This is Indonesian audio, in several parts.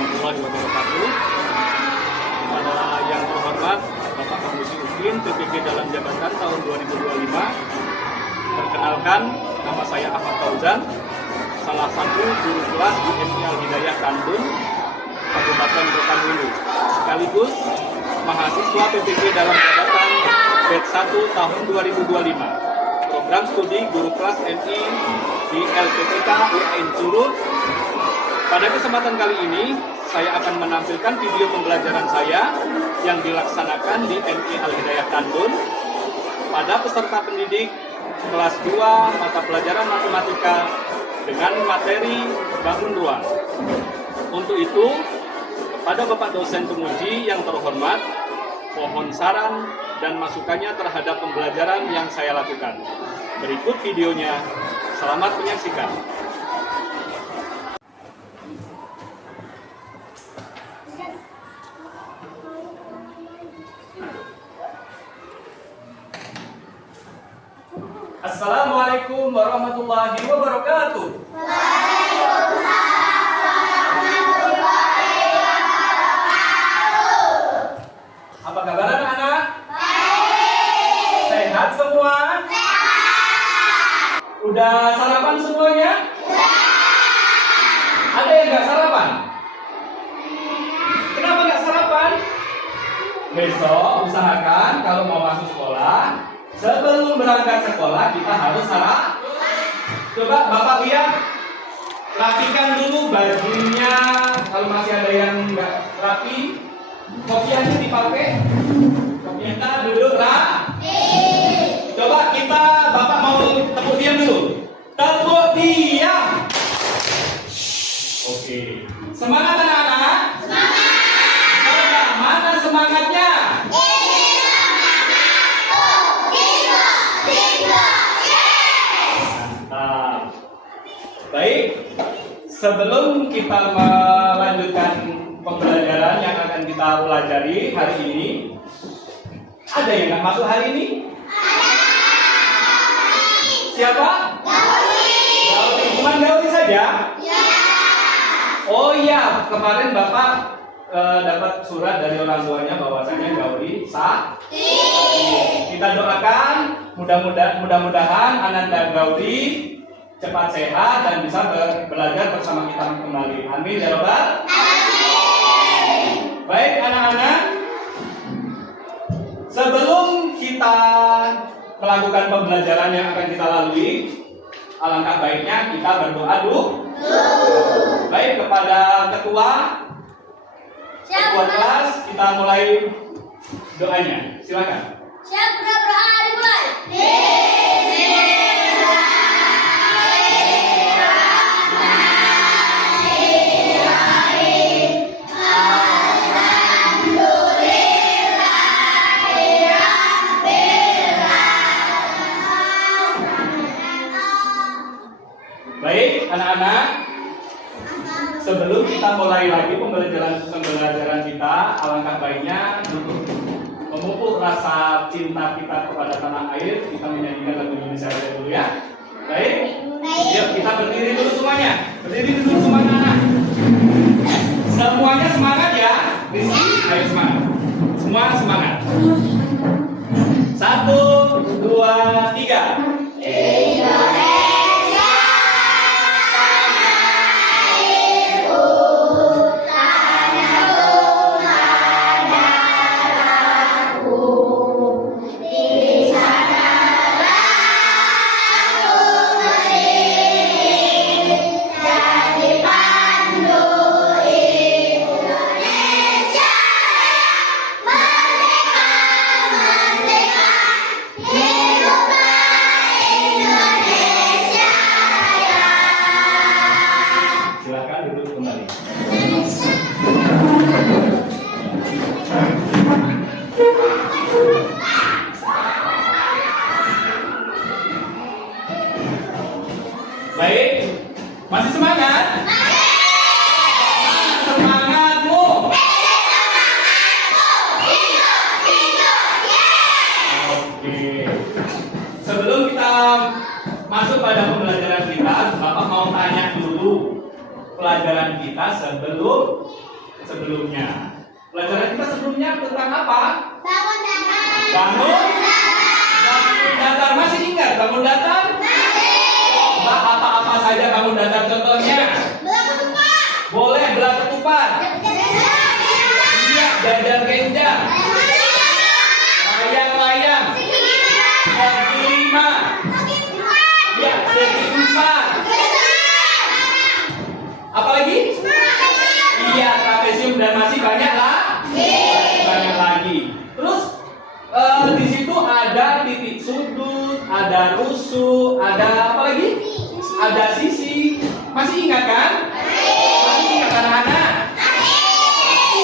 warahmatullahi wabarakatuh. Kepada yang terhormat Bapak Komisi Udin PPG dalam jabatan tahun 2025. Perkenalkan, nama saya Ahmad Fauzan, salah satu guru kelas di MI Al Hidayah Kandun, Kabupaten Rokan-Hulu, sekaligus mahasiswa PPG dalam jabatan batch 1 tahun 2025. Program studi guru kelas MI di LPTK UIN Curug. Pada kesempatan kali ini, saya akan menampilkan video pembelajaran saya yang dilaksanakan di MI Al Hidayah Kandun pada peserta pendidik kelas 2 mata pelajaran matematika dengan materi bangun ruang. Untuk itu, kepada Bapak dosen penguji yang terhormat, mohon saran dan masukannya terhadap pembelajaran yang saya lakukan. Berikut videonya, selamat menyaksikan. Assalamualaikum warahmatullahi wabarakatuh. Apa kabar anak-anak? Baik. Sehat semua? Sehat. Udah sarapan semuanya? Sudah. Ada yang nggak sarapan? Kenapa nggak sarapan? Besok usahakan kalau mau masuk sekolah, sebelum berangkat sekolah kita harus sarapan. Coba Bapak lihat, rapikan dulu bajunya. Kalau masih ada yang nggak rapi, kopiahnya dipakai. Kita duduk rapi. Coba kita, Bapak mau tepuk diam dulu. Tepuk diam. Oke. Semangat anak-anak. Semangat. Coba, mana semangatnya? Mantap. Baik. Sebelum kita melanjutkan pembelajaran yang akan kita pelajari hari ini, ada yang nggak masuk hari ini? Siapa? Gauri. Cuma Gauri saja? Ya. Oh iya, kemarin Bapak dapat surat dari orang tuanya bahwasanya Gauri sakit. Kita doakan mudah-mudahan Ananda Gauri cepat sehat dan bisa belajar bersama kita kembali. Amin ya Rabbal. Baik anak-anak, sebelum kita melakukan pembelajaran yang akan kita lalui, alangkah baiknya kita berdoa dulu. Baik, kepada ketua kelas kita mulai doanya. Silakan. Siap, berdoa dimulai. Baik, anak-anak, sebelum kita mulai lagi pembelajaran kita, alangkah baiknya untuk memupuk rasa cinta kita kepada tanah air, kita menyanyikan lagu Indonesia Raya dulu ya. Baik? Yuk, kita berdiri dulu semuanya. Berdiri dulu semuanya, anak. Semuanya semangat ya. Di sini, ayo semangat. Semua semangat. 1, 2, 3. Baik, masih semangat? Semangatmu. Oke. Sebelum kita masuk pada pembelajaran kita, Bapak mau tanya dulu pelajaran kita sebelum sebelumnya. Pelajaran kita sebelumnya tentang apa? Bangun datar. Bangun datar. Masih ingat bangun datar? Coba apa-apa saja bangun datar contohnya? Belah ketupat. Boleh belah ketupat. Iya, jajar kenja. Layang-layang. Segi lima. Ya, segi empat. Apa lagi? Iya, trapesium dan masih banyak lah. Banyak lagi. Terus di situ ada titik sudut, ada rusuk, ada apa lagi? Ada sisi. Masih ingat kan? Masih ingat anak-anak?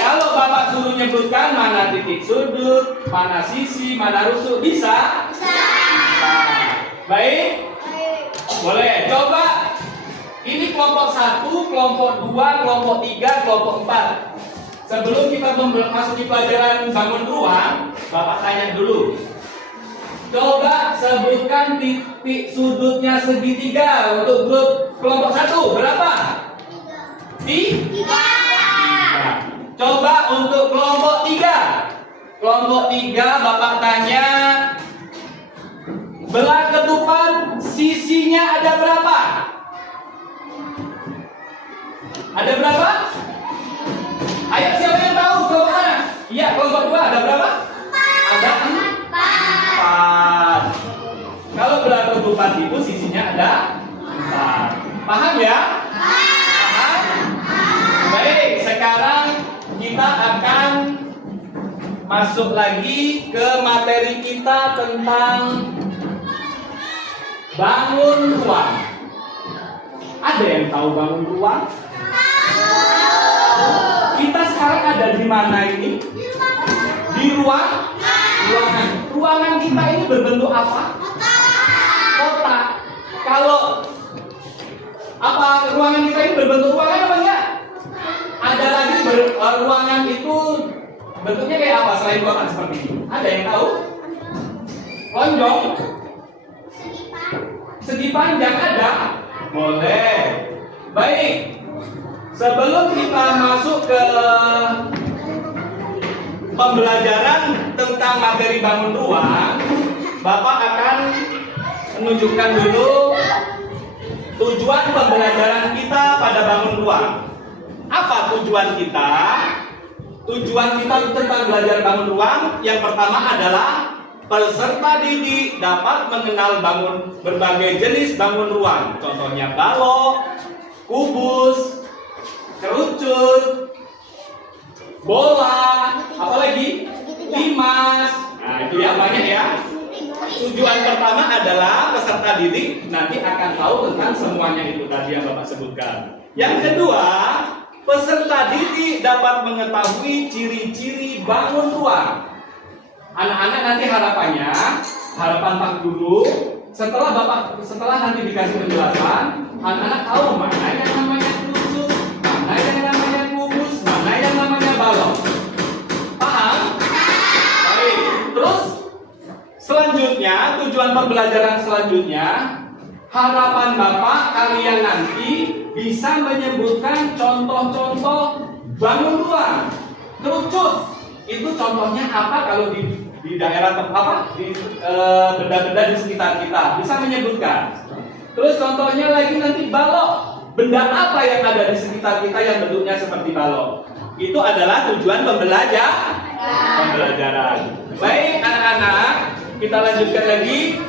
Kalau Bapak suruh nyebutkan mana titik sudut, mana sisi, mana rusuk, bisa? Bisa. Baik? Boleh. Coba. Ini kelompok 1, kelompok 2, kelompok 3, kelompok 4. Sebelum kita memasuki pelajaran bangun ruang, Bapak tanya dulu. Coba sebutkan titik sudutnya segitiga untuk grup kelompok 1. Berapa? 3. Coba untuk kelompok 3. Kelompok 3 Bapak tanya, belah ketupat sisinya ada berapa? Ada berapa? Ayo siapa yang tahu kelompok mana? Iya, kelompok 2 ada berapa? Ada 4. Kalau belah ketupat itu sisinya ada 4. Paham ya? Paham? Baik, sekarang kita akan masuk lagi ke materi kita tentang bangun ruang. Ada yang tahu bangun ruang? Kita sekarang ada di mana ini? Di ruangan. Ruangan kita ini berbentuk apa? Kotak. Kalau apa ruangan kita ini berbentuk ruangan apa enggak? Ada lagi ruangan itu bentuknya kayak apa selain kotak seperti ini? Ada yang tahu? Lonjong? Segi panjang ada? Boleh. Baik. Sebelum kita masuk ke pembelajaran tentang materi bangun ruang, Bapak akan menunjukkan dulu tujuan pembelajaran kita pada bangun ruang. Apa tujuan kita? Tujuan kita tentang belajar bangun ruang yang pertama adalah peserta didik dapat mengenal berbagai jenis bangun ruang. Contohnya balok, kubus, kerucut, bola, apa lagi? Limas. Nah, itu ya banyak ya. Tujuan pertama adalah peserta didik nanti akan tahu tentang semuanya itu tadi yang Bapak sebutkan. Yang kedua, peserta didik dapat mengetahui ciri-ciri bangun ruang. Anak-anak nanti harapan Pak Guru, setelah nanti dikasih penjelasan, anak-anak tahu mana yang namanya kerucut, mana yang namanya kubus, mana yang namanya balok. Paham? Baik. Terus selanjutnya, tujuan pembelajaran selanjutnya, harapan Bapak kalian nanti bisa menyebutkan contoh-contoh bangun ruang. Kerucut itu contohnya apa kalau di daerah apa? Di benda-benda di sekitar kita bisa menyebutkan. Terus contohnya lagi nanti balok. Benda apa yang ada di sekitar kita yang bentuknya seperti balok? Itu adalah tujuan pembelajaran. Baik anak-anak, kita lanjutkan lagi.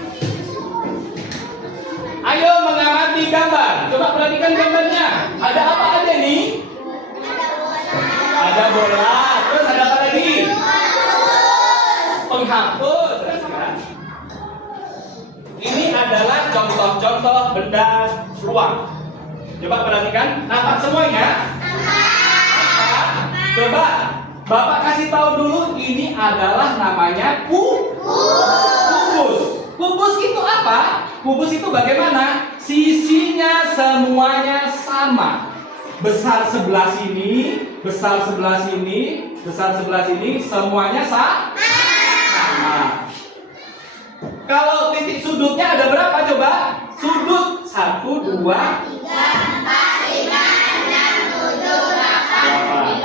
Ayo mengamati gambar. Coba perhatikan gambarnya. Ada apa aja nih? Ada bola. Terus ada apa lagi? Penghapus. Ini adalah contoh-contoh benda ruang. Coba perhatikan. Nampak semuanya? Coba Bapak kasih tahu dulu. Ini adalah namanya kubus. Kubus itu apa? Kubus itu bagaimana? Sisinya semuanya sama. Besar sebelah sini, besar sebelah sini, besar sebelah sini, semuanya sama. Kalau titik sudutnya ada berapa coba? Sudut 1, 2, 3, 4, 5, 6, 7, 8, 9.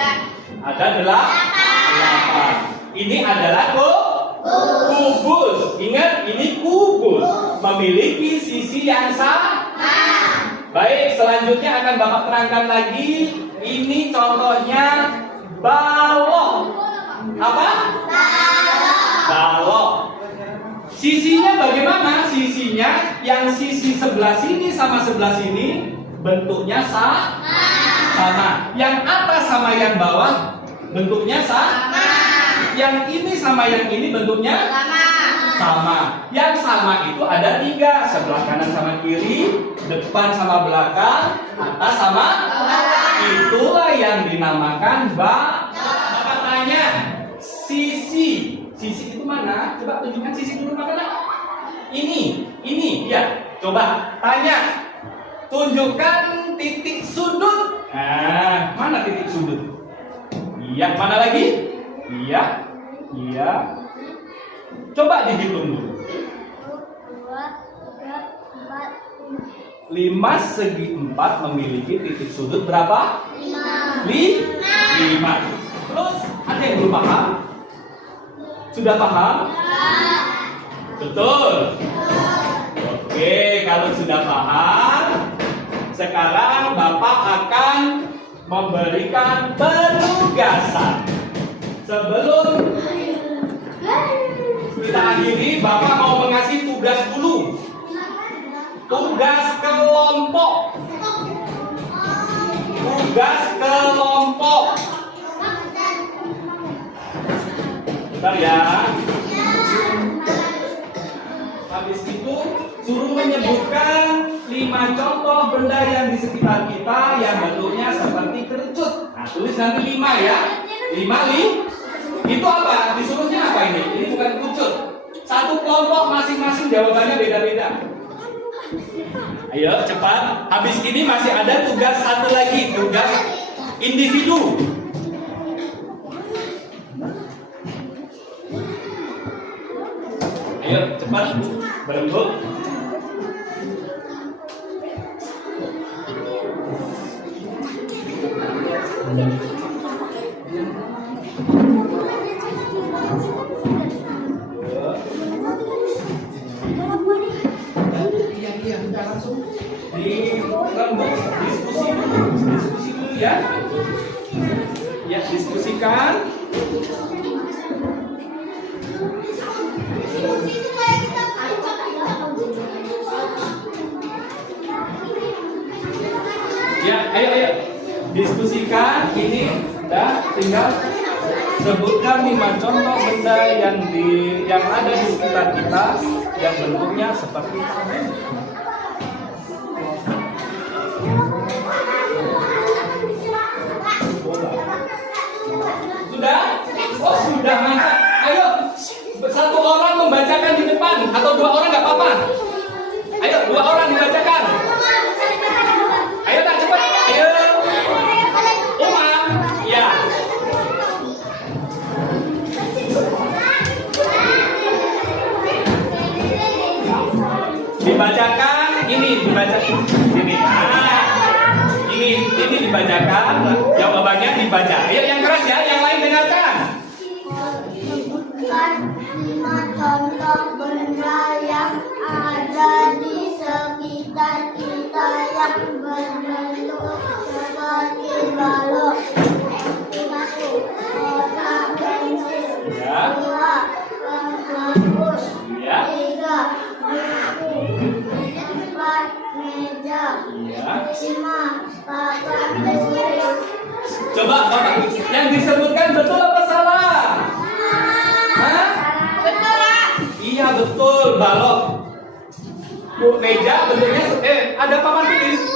Ada 8. Ini adalah kubus. Ingat, ini kubus. Memiliki sisi yang sama. Baik, selanjutnya akan Bapak terangkan lagi. Ini contohnya balok. Apa? Balok. Sisinya bagaimana? Sisinya yang sisi sebelah sini sama sebelah sini bentuknya sama. Yang atas sama yang bawah bentuknya sama. Yang ini sama yang ini bentuknya sama. Yang sama itu ada 3, sebelah kanan sama kiri, depan sama belakang, atas sama itulah yang dinamakan Bapak tanya, sisi itu mana? Coba tunjukkan sisi dulu, mana? Ini ya. Coba tanya, tunjukkan titik sudut. Nah, mana titik sudut? Iya, mana lagi? Iya. Coba dihitung dulu. 5 segi 4 memiliki titik sudut berapa? 5. Terus ada yang belum paham? Sudah paham? Betul. Oke, kalau sudah paham, sekarang Bapak akan memberikan penugasan. Sebelum kita akhiri, Bapak mau mengasih tugas dulu. Tugas kelompok. Bentar ya. Habis itu suruh menyebutkan 5 contoh benda yang di sekitar kita yang bentuknya seperti kerucut. Nah, tulis nanti 5 ya. 5 itu apa? Disuruhnya apa ini? Ini bukan kerucut. Satu kelompok masing-masing jawabannya beda-beda. Ayo cepat. Habis ini masih ada tugas satu lagi, tugas individu. Ayo cepat, berembuk. Diskusi dulu ya. Ya, diskusikan. Ya, ayo. Diskusikan. Ini udah tinggal sebutkan 5 contoh benda yang ada di sekitar kita yang bentuknya seperti ini. Sudah? Oh sudah, mantap. Ayo, satu orang membacakan di depan atau 2 orang nggak apa-apa. Ayo, 2 orang dibacakan. Ayo tak cepat. Ayo. Umar, ya. Dibacakan ini, dibacakan ini. Ini dibacakan, jawabannya dibaca. Ayo yang keras ya, yang lain dengarkan. Sebutkan 5 contoh benda yang ada di sekitar kita yang berbentuk seperti balok. 1. Kotak pensil. 2. Penghapus. 3. Buku. 4. Meja. 5. Papan tulis. Coba Bapak, yang disebutkan betul apa salah? Hah? Betul lah. Iya betul, balok. Meja bentuknya ada papan tulis.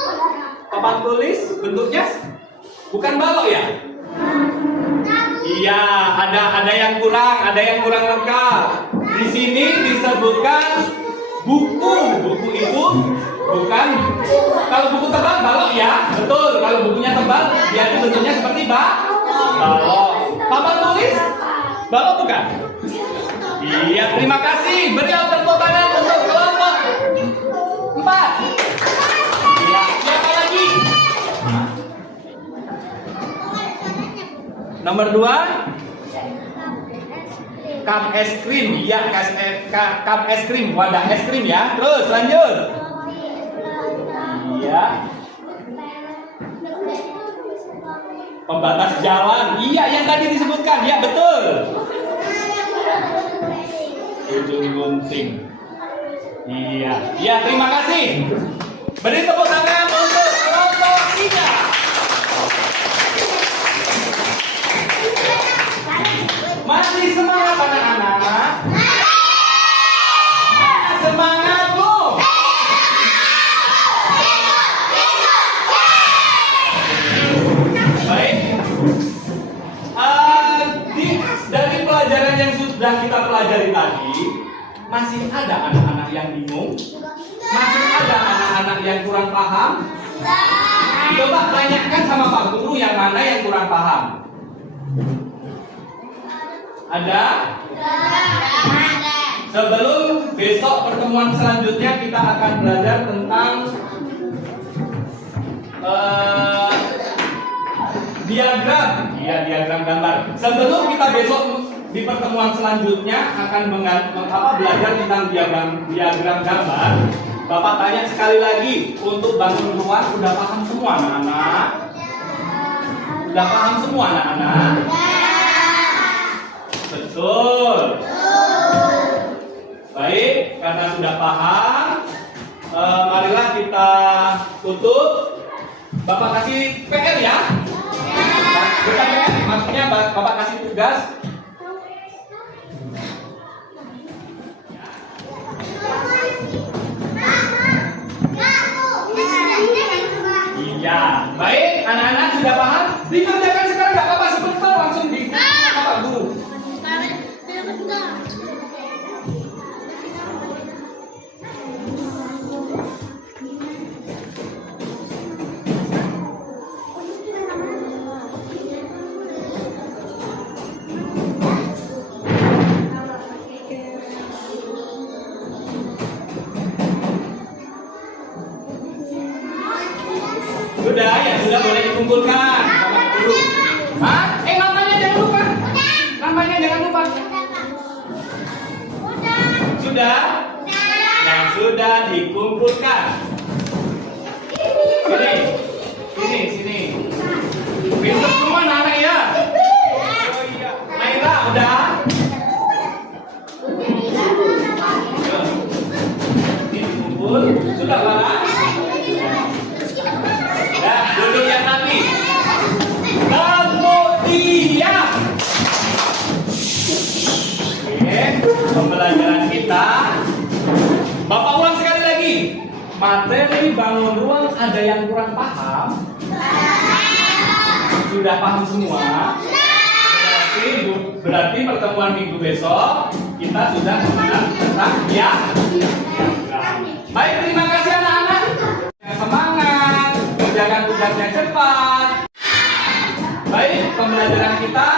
Papan tulis bentuknya bukan balok ya? Iya, ada yang kurang lengkap. Di sini disebutkan buku. Buku itu bukan, kalau buku tebal balok ya, betul. Kalau bukunya tebal, dia itu bentuknya seperti balok. Papan tulis balok bukan? Iya, terima kasih. Beri tepuk tangan untuk kelompok 4. Iya, siapa lagi? Nomor 2, cup es krim. Iya, cup es krim, wadah es krim ya. Terus lanjut. Iya. Pembatas jalan. Iya, yang tadi disebutkan. Ya, betul. Ujung gunting. Iya. Iya, terima kasih. Beri tepuk tangan untuk kelompok 3. Masih semangat anak-anak? Semangatmu. Baik. Dari pelajaran yang sudah kita pelajari tadi, masih ada anak-anak yang bingung? Masih ada anak-anak yang kurang paham? Coba tanyakan sama Pak Guru yang mana yang kurang paham. Ada? Sebelum besok pertemuan selanjutnya kita akan belajar tentang diagram. Iya, diagram gambar. Sebelum kita besok di pertemuan selanjutnya akan belajar tentang diagram gambar. Bapak tanya sekali lagi, untuk bangun rumah sudah paham semua anak-anak? Sudah paham semua anak-anak? Betul. Baik, karena sudah paham, marilah kita tutup. Bapak kasih PR ya? Bukan PR, maksudnya Bapak kasih tugas. Iya, baik, anak-anak sudah paham? Dikerjakan sekarang nggak apa-apa, sebentar langsung di Bapak Guru. Sudah, ya sudah boleh dikumpulkan Bapak Guru. Hah? Namanya jangan lupa. Namanya jangan lupa. Sudah? Yang sudah dikumpulkan. Sini. Pintar semua anak ya. Oh iya. Naila, udah? Ini dikumpul. Sudah, Pak? Ya, duduk yang tadi. Kemudian, oke, pembelajaran kita. Bapak ulang sekali lagi. Materi bangun ruang ada yang kurang paham? Sudah paham semua? Berarti pertemuan minggu besok kita sudah mengenal tentang ya. Baik, terima kasih anak-anak. Semangat, kerjakan tugasnya cepat. Baik, pembelajaran kita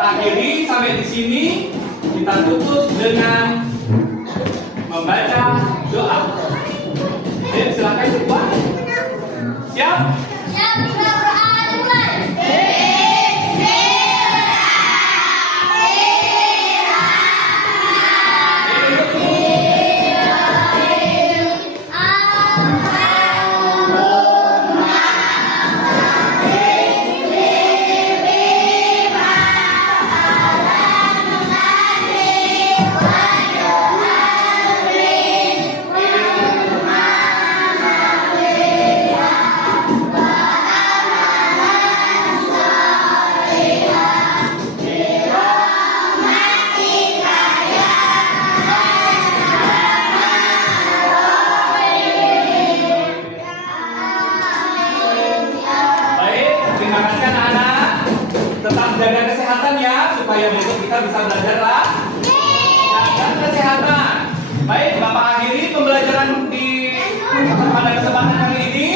akhiri sampai di sini. Kita tutup dengan membaca doa. Jadi silakan coba. Siap? Siap, kita berdoa duluan. supaya besok kita bisa belajar lah dan kesehatan. Baik, Bapak akhiri pembelajaran pada kesempatan kali ini.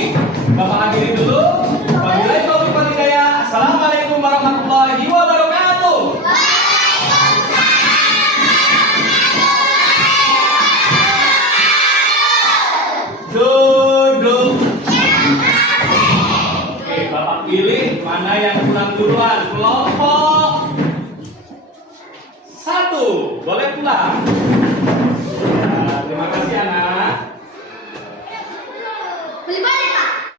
Bapak akhiri dulu. Wabillahi taufiq wal hidayah. Assalamualaikum warahmatullahi wabarakatuh. Duduk. Oke, Bapak pilih mana yang pulang duluan. Kelompok